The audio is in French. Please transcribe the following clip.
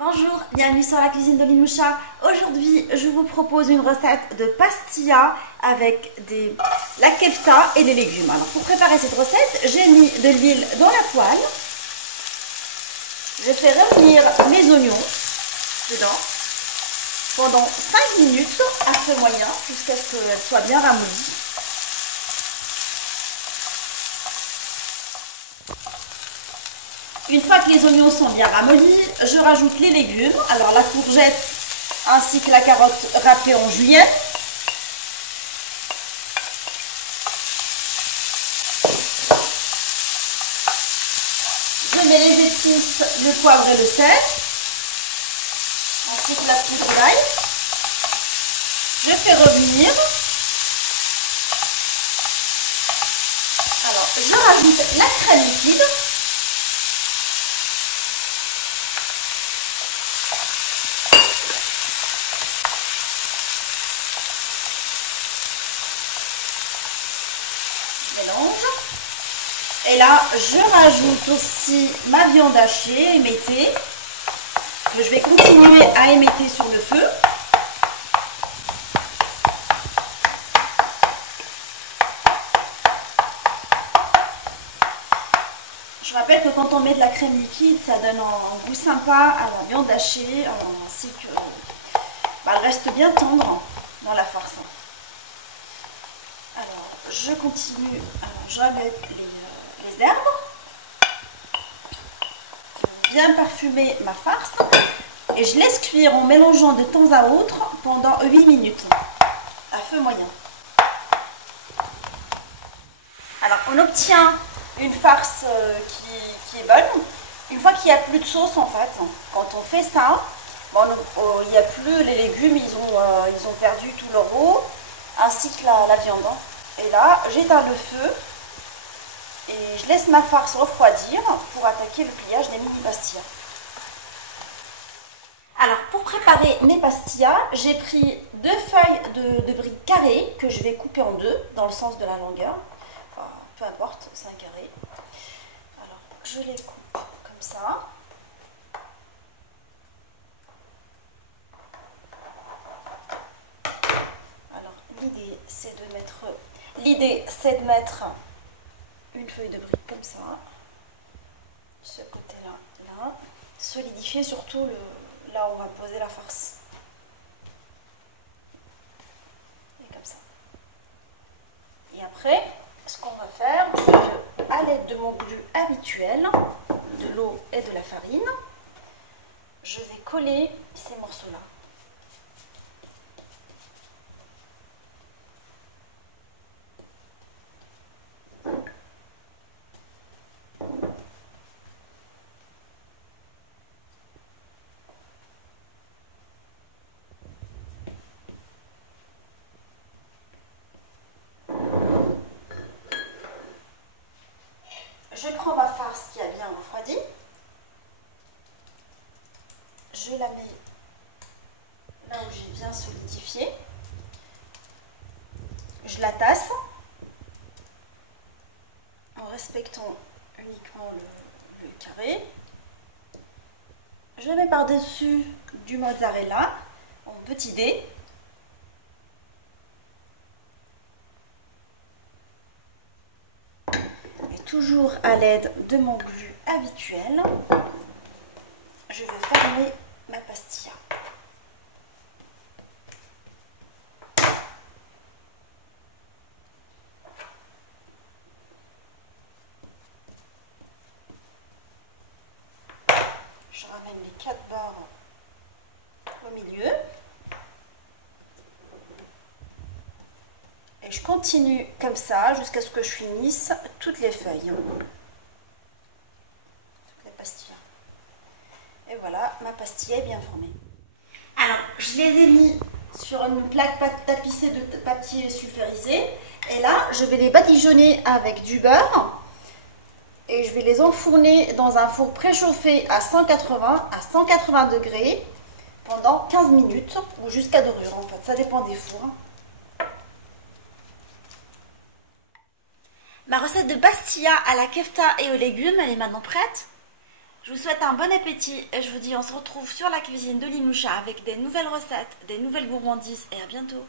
Bonjour, bienvenue sur la cuisine de Limoucha. Aujourd'hui, je vous propose une recette de pastilla avec la kefta et des légumes. Alors, pour préparer cette recette, j'ai mis de l'huile dans la poêle. Je fais revenir mes oignons dedans pendant 5 minutes à feu moyen jusqu'à ce qu'elles soient bien ramollies. Une fois que les oignons sont bien ramollis, je rajoute les légumes. Alors la courgette ainsi que la carotte râpée en julienne. Je mets les épices, le poivre et le sel, ainsi que la poudre d'ail. Je fais revenir. Alors je rajoute la crème liquide. Mélange. Et là, je rajoute aussi ma viande hachée émiettée, que je vais continuer à émietter sur le feu. Je rappelle que quand on met de la crème liquide, ça donne un goût sympa à la viande hachée, ainsi que elle reste bien tendre dans la farce. Alors, je continue, j'enlève les herbes, bien parfumer ma farce et je laisse cuire en mélangeant de temps à autre pendant 8 minutes à feu moyen. Alors, on obtient une farce qui est bonne une fois qu'il n'y a plus de sauce en fait. Quand on fait ça, bon, il n'y a plus les légumes, ils ont perdu tout leur eau, ainsi que la viande. Et là, j'éteins le feu et je laisse ma farce refroidir pour attaquer le pliage des mini pastillas. Alors, pour préparer mes pastillas, j'ai pris 2 feuilles de briques carrées que je vais couper en 2 dans le sens de la longueur. Enfin, peu importe, c'est un carré. Alors, je les coupe comme ça. Alors, l'idée, c'est de mettre une feuille de brique comme ça, ce côté-là, là, solidifier surtout là où on va poser la farce. Et comme ça. Et après, ce qu'on va faire, c'est que, à l'aide de mon glu habituel, de l'eau et de la farine, je vais coller ces morceaux-là. Je prends ma farce qui a bien refroidi, je la mets là où j'ai bien solidifié, je la tasse en respectant uniquement le carré. Je mets par-dessus du mozzarella en petit dé. Toujours à l'aide de mon glu habituel, je vais fermer ma pastilla. Je ramène les 4 bords au milieu. Et je continue comme ça jusqu'à ce que je finisse toutes les feuilles. Toutes les pastilles. Et voilà, ma pastille est bien formée. Alors, je les ai mis sur une plaque tapissée de papier sulfurisé. Et là, je vais les badigeonner avec du beurre. Et je vais les enfourner dans un four préchauffé à 180 degrés pendant 15 minutes ou jusqu'à dorure en fait. Ça dépend des fours. Ma recette de pastilla à la kefta et aux légumes, elle est maintenant prête. Je Je vous souhaite un bon appétit et je vous dis on se retrouve sur la cuisine de Limoucha avec des nouvelles recettes, des nouvelles gourmandises et à bientôt.